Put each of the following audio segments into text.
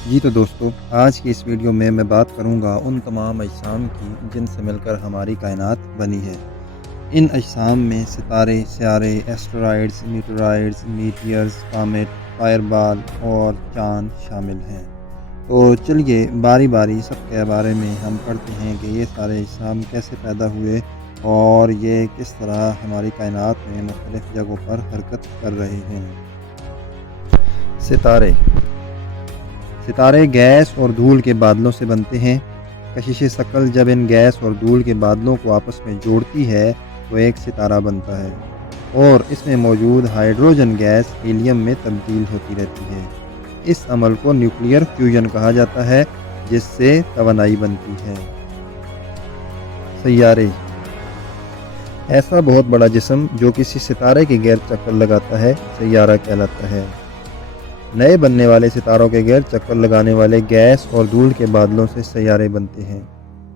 جی تو دوستو، آج کی اس ویڈیو میں بات کروں گا ان تمام اجسام کی جن سے مل کر ہماری کائنات بنی ہے۔ ان اجسام میں ستارے، سیارے، ایسٹرائڈز، میٹورائڈز، میٹیئرز، کامٹ، فائر بال اور چاند شامل ہیں۔ تو چلیے باری باری سب کے بارے میں ہم پڑھتے ہیں کہ یہ سارے اجسام کیسے پیدا ہوئے اور یہ کس طرح ہماری کائنات میں مختلف جگہوں پر حرکت کر رہے ہیں۔ ستارے گیس اور دھول کے بادلوں سے بنتے ہیں۔ کشش ثقل جب ان گیس اور دھول کے بادلوں کو آپس میں جوڑتی ہے تو ایک ستارہ بنتا ہے اور اس میں موجود ہائیڈروجن گیس ہیلیم میں تبدیل ہوتی رہتی ہے۔ اس عمل کو نیوکلیئر فیوژن کہا جاتا ہے، جس سے توانائی بنتی ہے۔ سیارے ایسا بہت بڑا جسم جو کسی ستارے کے گرد چکر لگاتا ہے سیارہ کہلاتا ہے۔ نئے بننے والے ستاروں کے گرد چکر لگانے والے گیس اور دھول کے بادلوں سے سیارے بنتے ہیں۔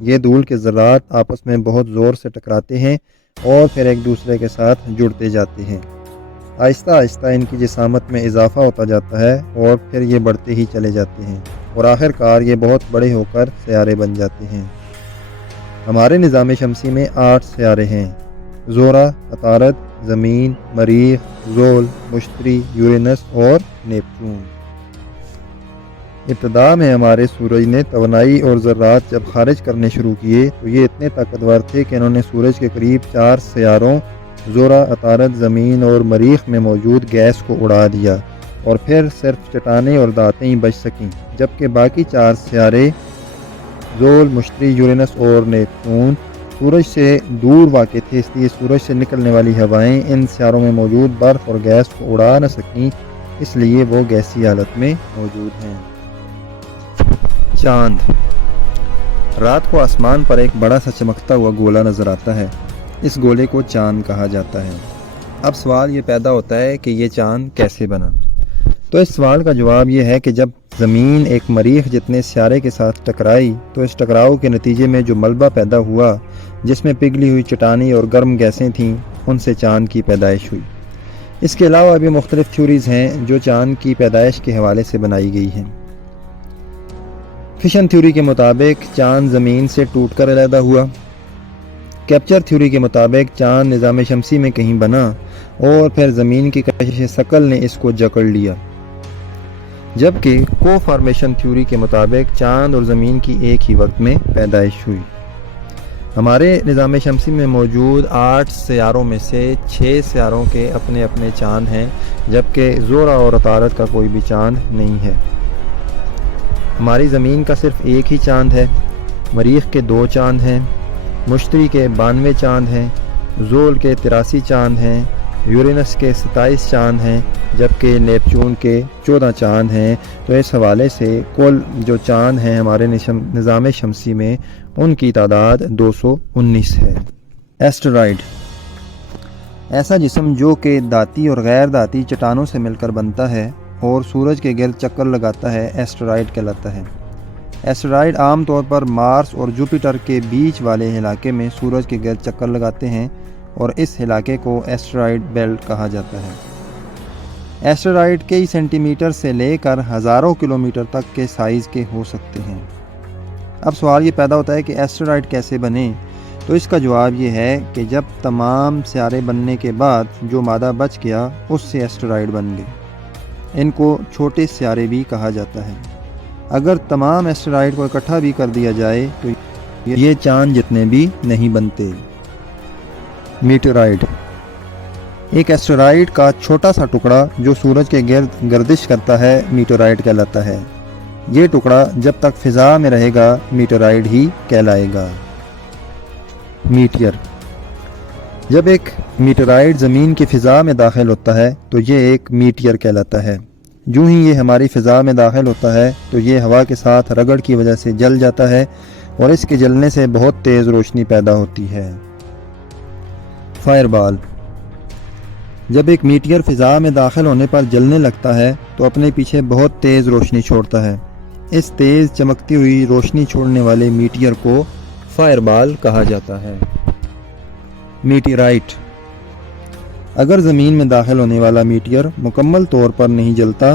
یہ دھول کے ذرات آپس میں بہت زور سے ٹکراتے ہیں اور پھر ایک دوسرے کے ساتھ جڑتے جاتے ہیں۔ آہستہ آہستہ ان کی جسامت میں اضافہ ہوتا جاتا ہے اور پھر یہ بڑھتے ہی چلے جاتے ہیں اور آخر کار یہ بہت بڑے ہو کر سیارے بن جاتے ہیں۔ ہمارے نظام شمسی میں 8 سیارے ہیں: زہرہ، عطارد، زمین، مریخ، زحل، مشتری، یورینس اور نیپچون۔ ابتدا میں ہمارے سورج نے توانائی اور ذرات جب خارج کرنے شروع کیے تو یہ اتنے طاقتور تھے کہ انہوں نے سورج کے قریب 4 سیاروں زہرہ، عطارد، زمین اور مریخ میں موجود گیس کو اڑا دیا اور پھر صرف چٹانیں اور دھاتیں ہی بچ سکیں، جبکہ باقی 4 سیارے زحل، مشتری، یورینس اور نیپچون سورج سے دور واقع تھے، اس لیے سورج سے نکلنے والی ہوائیں ان سیاروں میں موجود برف اور گیس کو اڑا نہ سکیں، اس لیے وہ گیسی حالت میں موجود ہیں۔ چاند رات کو آسمان پر ایک بڑا سا چمکتا ہوا گولا نظر آتا ہے، اس گولے کو چاند کہا جاتا ہے۔ اب سوال یہ پیدا ہوتا ہے کہ یہ چاند کیسے بنا؟ تو اس سوال کا جواب یہ ہے کہ جب زمین ایک مریخ جتنے سیارے کے ساتھ ٹکرائی تو اس ٹکراؤ کے نتیجے میں جو ملبہ پیدا ہوا، جس میں پگھلی ہوئی چٹانیں اور گرم گیسیں تھیں، ان سے چاند کی پیدائش ہوئی۔ اس کے علاوہ بھی مختلف تھیوریز ہیں جو چاند کی پیدائش کے حوالے سے بنائی گئی ہیں۔ فشن تھیوری کے مطابق چاند زمین سے ٹوٹ کر علیحدہ ہوا۔ کیپچر تھیوری کے مطابق چاند نظام شمسی میں کہیں بنا اور پھر زمین کی کشش ثقل نے اس کو جکڑ لیا، جبکہ کو فارمیشن تھیوری کے مطابق چاند اور زمین کی ایک ہی وقت میں پیدائش ہوئی۔ ہمارے نظام شمسی میں موجود 8 سیاروں میں سے 6 سیاروں کے اپنے اپنے چاند ہیں، جبکہ زہرہ اور عطارد کا کوئی بھی چاند نہیں ہے۔ ہماری زمین کا صرف ایک ہی چاند ہے، مریخ کے 2 چاند ہیں، مشتری کے 92 چاند ہیں، زحل کے 83 چاند ہیں، یورینس کے 27 چاند ہیں، جبکہ نیپچون کے 14 چاند ہیں۔ تو اس حوالے سے کل جو چاند ہیں ہمارے نظام شمسی میں، ان کی تعداد 219 ہے۔ ایسٹرائڈ ایسا جسم جو کہ دھاتی اور غیر دھاتی چٹانوں سے مل کر بنتا ہے اور سورج کے گرد چکر لگاتا ہے، ایسٹرائڈ کہلاتا ہے۔ ایسٹرائڈ عام طور پر مارس اور جوپیٹر کے بیچ والے علاقے میں سورج کے گرد چکر لگاتے ہیں اور اس علاقے کو ایسٹرائڈ بیلٹ کہا جاتا ہے۔ ایسٹرائڈ کئی سینٹی میٹر سے لے کر ہزاروں کلومیٹر تک کے سائز کے ہو سکتے ہیں۔ اب سوال یہ پیدا ہوتا ہے کہ ایسٹرائڈ کیسے بنے؟ تو اس کا جواب یہ ہے کہ جب تمام سیارے بننے کے بعد جو مادہ بچ گیا اس سے ایسٹرائڈ بن گئے۔ ان کو چھوٹے سیارے بھی کہا جاتا ہے۔ اگر تمام ایسٹرائڈ کو اکٹھا بھی کر دیا جائے تو یہ چاند جتنے بھی نہیں بنتے۔ میٹورائڈ ایک ایسٹرائڈ کا چھوٹا سا ٹکڑا جو سورج کے گرد گردش کرتا ہے میٹورائڈ کہلاتا ہے۔ یہ ٹکڑا جب تک فضا میں رہے گا میٹورائڈ ہی کہلائے گا۔ میٹیئر جب ایک میٹورائڈ زمین کی فضا میں داخل ہوتا ہے تو یہ ایک میٹیئر کہلاتا ہے۔ جو ہی یہ ہماری فضا میں داخل ہوتا ہے تو یہ ہوا کے ساتھ رگڑ کی وجہ سے جل جاتا ہے اور اس کے جلنے سے بہت تیز روشنی پیدا ہوتی ہے۔ فائر بال جب ایک میٹیئر فضا میں داخل ہونے پر جلنے لگتا ہے تو اپنے پیچھے بہت تیز روشنی چھوڑتا ہے۔ اس تیز چمکتی ہوئی روشنی چھوڑنے والے میٹیئر کو فائر بال کہا جاتا ہے۔ میٹیرائٹ اگر زمین میں داخل ہونے والا میٹیئر مکمل طور پر نہیں جلتا